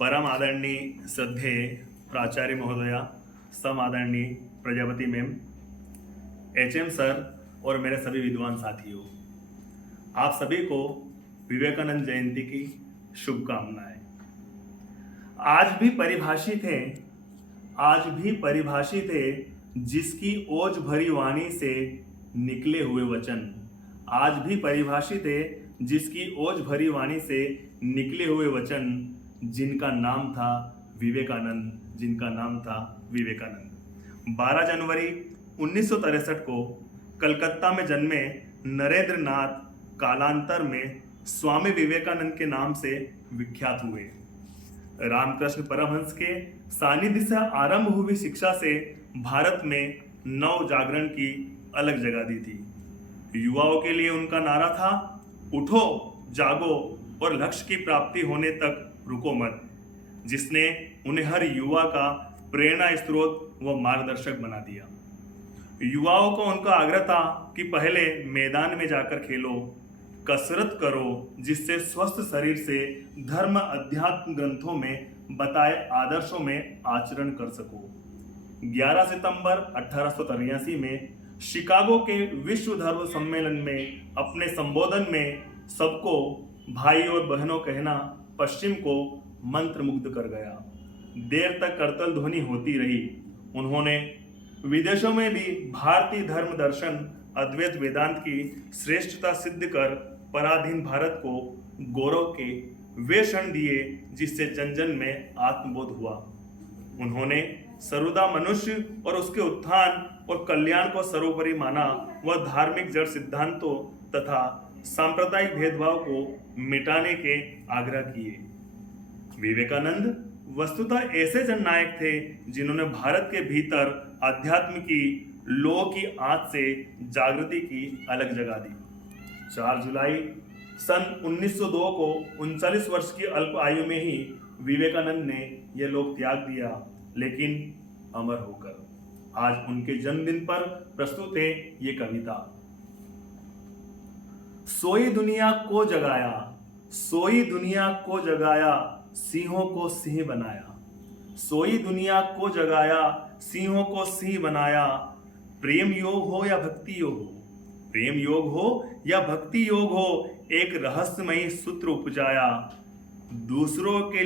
परम आदरणीय श्रद्धेय प्राचार्य महोदया, सम आदरणीय प्रजापति मैम, एचएम सर और मेरे सभी विद्वान साथियों, आप सभी को विवेकानंद जयंती की शुभकामनाएं। आज भी परिभाषित है जिसकी ओज भरी वाणी से निकले हुए वचन। आज भी परिभाषित है जिसकी ओज भरी वाणी से निकले हुए वचन, जिनका नाम था विवेकानंद। 12 जनवरी 1963 को कलकत्ता में जन्मे नरेंद्र नाथ कालांतर में स्वामी विवेकानंद के नाम से विख्यात हुए। रामकृष्ण परमहंस के सानिध्य से आरंभ हुई शिक्षा से भारत में नव जागरण की अलग जगह दी थी। युवाओं के लिए उनका नारा था, उठो, जागो और लक्ष्य की प्राप्ति होने तक रुको मत, जिसने उन्हें हर युवा का प्रेरणा स्रोत व मार्गदर्शक बना दिया। युवाओं को उनका आग्रह था कि पहले मैदान में जाकर खेलो, कसरत करो, जिससे स्वस्थ शरीर से धर्म अध्यात्म ग्रंथों में बताए आदर्शों में आचरण कर सको। 11 सितंबर 1883 में शिकागो के विश्व धर्म सम्मेलन में अपने संबोधन में सबको भाई और बहनों कहना पश्चिम को मंत्रमुग्ध कर गया। देर तक करतल ध्वनि होती रही। उन्होंने विदेशों में भी भारतीय धर्म दर्शन अद्वैत वेदांत की श्रेष्ठता सिद्ध कर पराधीन भारत को गौरव के वे क्षण दिए जिससे जन जन में आत्मबोध हुआ। उन्होंने सर्वदा मनुष्य और उसके उत्थान और कल्याण को सर्वोपरि माना व धार्मिक जड़ सिद्धांतों तथा सांप्रदायिक भेदभाव को मिटाने के आग्रह किए। विवेकानंद वस्तुतः ऐसे जननायक थे जिन्होंने भारत के भीतर अध्यात्म की लोह की आंच से जागृति की अलग जगह दी। 4 जुलाई सन 1902 को 39 वर्ष की अल्प आयु में ही विवेकानंद ने यह लोक त्याग दिया, लेकिन अमर होकर। आज उनके जन्मदिन पर प्रस्तुत है ये कविता। सोई दुनिया को जगाया, सोई दुनिया को जगाया, सिंहों को सिंह बनाया। सोई दुनिया को जगाया, सिंहों को सिंह बनाया। प्रेम योग हो या भक्ति योग हो, प्रेम योग हो या भक्ति योग हो, एक रहस्यमयी सूत्र उपजाया। दूसरों के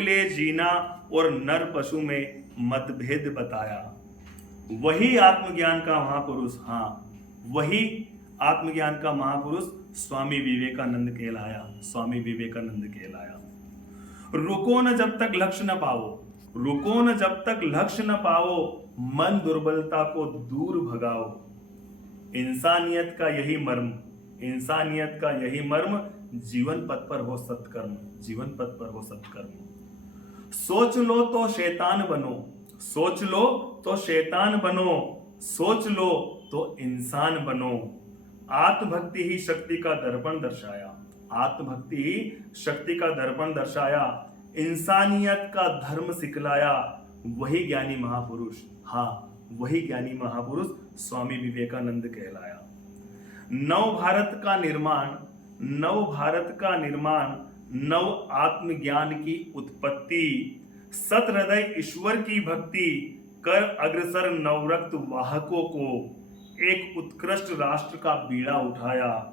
लिए जीना और नर पशु में मतभेद बताया। वही आत्मज्ञान का महापुरुष, वही आत्मज्ञान का महापुरुष स्वामी विवेकानंद कहलाया। रुको न जब तक लक्ष्य न पाओ, रुको न जब तक लक्ष्य न पाओ, मन दुर्बलता को दूर भगाओ। इंसानियत का यही मर्म, जीवन पथ पर हो सत्कर्म। सोच लो तो शैतान बनो, सोच लो तो शैतान बनो, सोच लो तो इंसान बनो। आत्मभक्ति ही शक्ति का दर्पण दर्शाया, इंसानियत का धर्म सिखलाया। वही ज्ञानी महापुरुष स्वामी विवेकानंद कहलाया। नव भारत का निर्माण, नव आत्मज्ञान की उत्पत्ति, सत हृदय ईश्वर की भक्ति कर अग्रसर नवरक्त वाहकों को, एक उत्कृष्ट राष्ट्र का बीड़ा उठाया।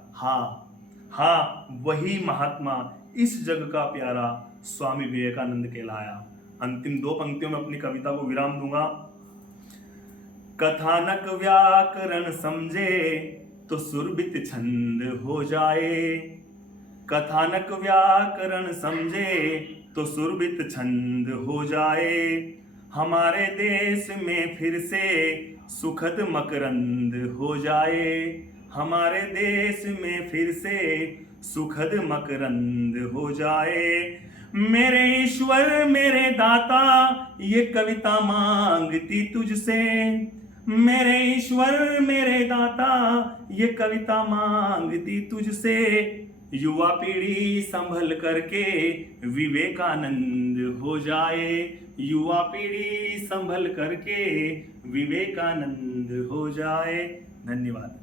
वही महात्मा, इस जग का प्यारा स्वामी विवेकानंद कहलाया। अंतिम 2 पंक्तियों में अपनी कविता को विराम दूंगा। कथानक व्याकरण समझे तो सुरभित छंद हो जाए, कथानक व्याकरण समझे तो सुरभित छंद हो जाए। हमारे देश में फिर से सुखद मकरंद हो जाए, हमारे देश में फिर से सुखद मकरंद हो जाए। मेरे ईश्वर मेरे दाता ये कविता मांगती तुझसे, मेरे ईश्वर मेरे दाता ये कविता मांगती तुझसे। युवा पीढ़ी संभल करके विवेकानंद हो जाए, युवा पीढ़ी संभल करके विवेकानंद हो जाए। धन्यवाद।